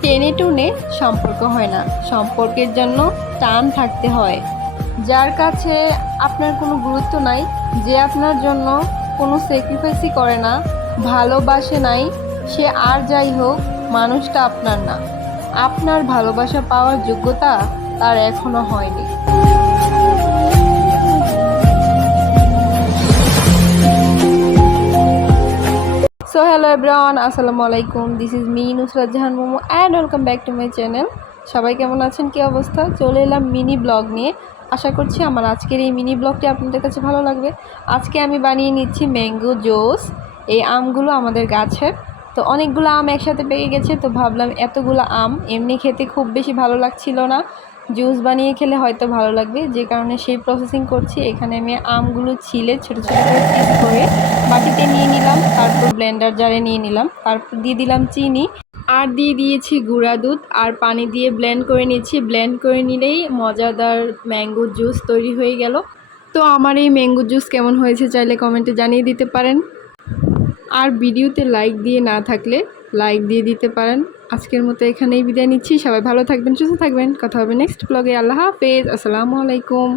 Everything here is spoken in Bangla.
টেনে টুনে সম্পর্ক হয় না। সম্পর্কের জন্য টান থাকতে হয়। যার কাছে আপনার কোনো গুরুত্ব নাই, যে আপনার জন্য কোনো স্যাক্রিফাইসই করে না, ভালোবাসে নাই, সে আর যাই হোক, মানুষটা আপনার না। আপনার ভালোবাসা পাওয়ার যোগ্যতা তার এখনও হয়নি। সো হ্যালো এভরিওয়ান আসসালামু আলাইকুম this is me Nusrat Jahan Momo and welcome back to my channel সবাই কেমন আছেন? কী অবস্থা? চলে এলাম মিনি ব্লগ নিয়ে। আশা করছি আমার আজকের এই মিনি ব্লগটি আপনাদের কাছে ভালো লাগবে। আজকে আমি বানিয়ে নিচ্ছি ম্যাঙ্গো জুস এই আমগুলো আমাদের গাছের তো অনেকগুলো আম একসাথে পেকে গেছে, তো ভাবলাম এতগুলো আম, এমনি খেতে খুব বেশি ভালো লাগছিল না। জুস বানিয়ে খেলে হয়তো ভালো লাগবে। যে কারণে সেই প্রসেসিং করছি। এখানে আমি আমগুলো ছিলে ছোটো ছোটো করে পিস করে বাটিতে নিয়ে নিলাম, তারপর ব্লেন্ডার জারে নিয়ে নিলাম, তারপর দিয়ে দিলাম চিনি। আর দিয়ে দিয়েছি গুঁড়া দুধ, আর পানি দিয়ে ব্লেন্ড করে নিয়েছি। ব্লেন্ড করে নিলেই মজাদার ম্যাঙ্গো জুস তৈরি হয়ে গেল। তো আমার এই ম্যাঙ্গো জুস কেমন হয়েছে চাইলে কমেন্টে জানিয়ে দিতে পারেন। আর ভিডিওতে লাইক দিয়ে না থাকলে লাইক দিয়ে দিতে পারেন। আজকের মতো এখানেই বিদায় নিচ্ছি। সবাই ভালো থাকবেন, সুস্থ থাকবেন। কথা হবে নেক্সট ব্লগে আল্লাহ হাফেজ। আসসালামু আলাইকুম।